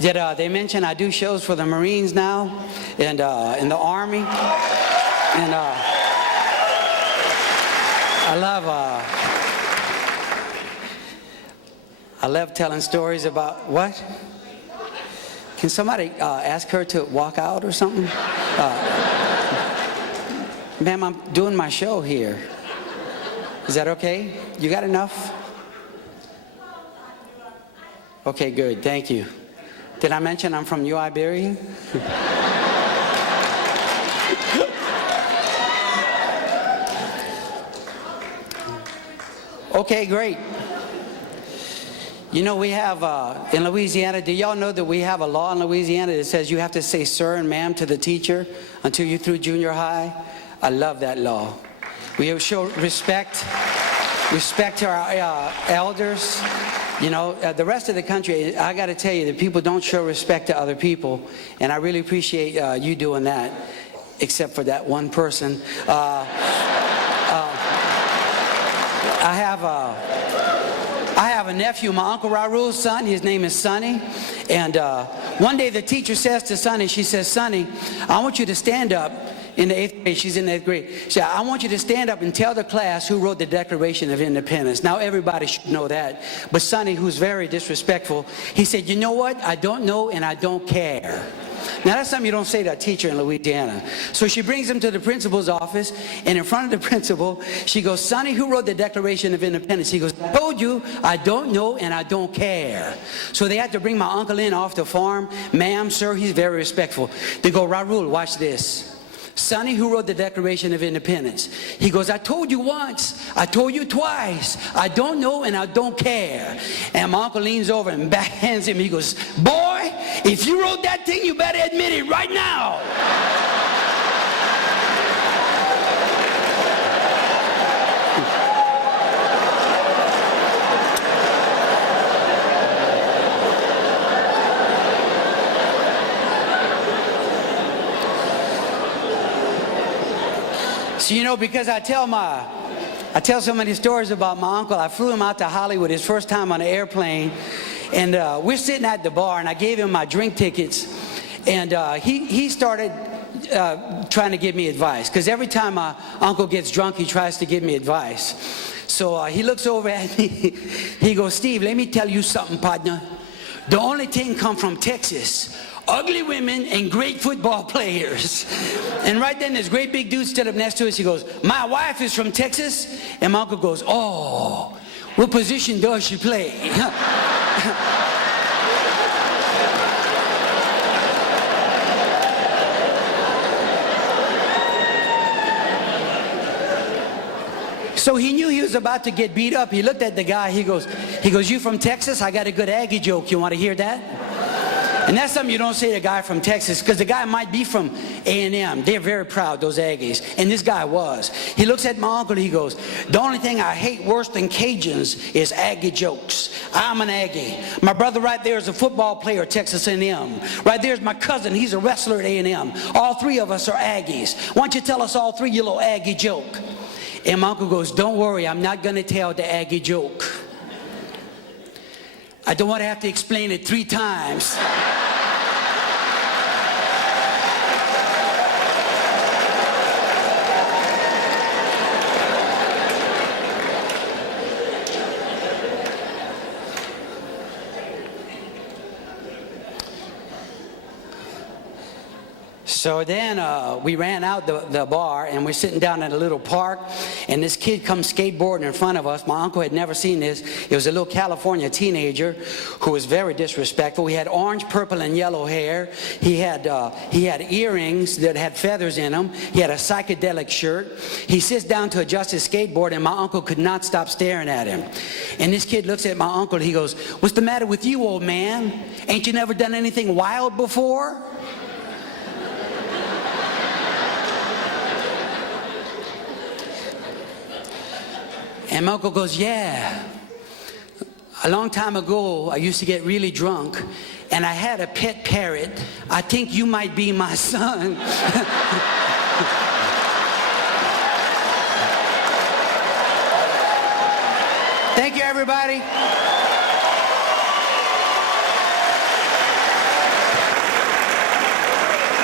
Did they mention I do shows for the Marines now and in the Army? And I love telling stories about what? Can somebody ask her to walk out or something? Ma'am, I'm doing my show here. Is that okay? You got enough? Okay, good. Thank you. Did I mention I'm from New Iberia? Okay, great. You know, we have, in Louisiana, do y'all know that we have a law in Louisiana that says you have to say sir and ma'am to the teacher until you're through junior high? I love that law. We show respect to our elders. You know, the rest of the country, I got to tell you that people don't show respect to other people, and I really appreciate you doing that, except for that one person. I have a nephew, my Uncle Raul's son. His name is Sonny. And one day the teacher says to Sonny, she says, Sonny, I want you to stand up in the 8th grade. She's in the 8th grade. She said, I want you to stand up and tell the class who wrote the Declaration of Independence. Now everybody should know that. But Sonny, who's very disrespectful, he said, you know what? I don't know and I don't care. Now that's something you don't say to a teacher in Louisiana. So she brings him to the principal's office, and in front of the principal, she goes, Sonny, who wrote the Declaration of Independence? He goes, I told you, I don't know and I don't care. So they had to bring my uncle in off the farm. Ma'am, sir, he's very respectful. They go, Raul, watch this. Sonny, who wrote the Declaration of Independence? He goes, I told you once, I told you twice, I don't know and I don't care. And my uncle leans over and backhands him. He goes, boy, if you wrote that thing, you better admit it right now. You know, because I tell so many stories about my uncle. I flew him out to Hollywood his first time on an airplane, and we're sitting at the bar, and I gave him my drink tickets, and he started trying to give me advice, because every time my uncle gets drunk, he tries to give me advice. So he looks over at me. He goes, Steve, let me tell you something, partner. The only thing come from Texas. Ugly women and great football players. And right then this great big dude stood up next to us. He goes, my wife is from Texas. And my uncle goes, oh, what position does she play? So he knew he was about to get beat up. He looked at the guy. He goes, you from Texas? I got a good Aggie joke. You want to hear that? And that's something you don't say to a guy from Texas, because the guy might be from A&M. They're very proud, those Aggies. And this guy was. He looks at my uncle, he goes, the only thing I hate worse than Cajuns is Aggie jokes. I'm an Aggie. My brother right there is a football player at Texas A&M. Right there's my cousin. He's a wrestler at A&M. All three of us are Aggies. Why don't you tell us all three your little Aggie joke? And my uncle goes, don't worry, I'm not going to tell the Aggie joke. I don't want to have to explain it 3 times. So then we ran out the bar, and we're sitting down at a little park, and this kid comes skateboarding in front of us. My uncle had never seen this. It was a little California teenager who was very disrespectful. He had orange, purple, and yellow hair. He had earrings that had feathers in them. He had a psychedelic shirt. He sits down to adjust his skateboard, and my uncle could not stop staring at him. And this kid looks at my uncle. He goes, what's the matter with you, old man? Ain't you never done anything wild before? And my uncle goes, yeah. A long time ago, I used to get really drunk, and I had a pet parrot. I think you might be my son. Thank you, everybody.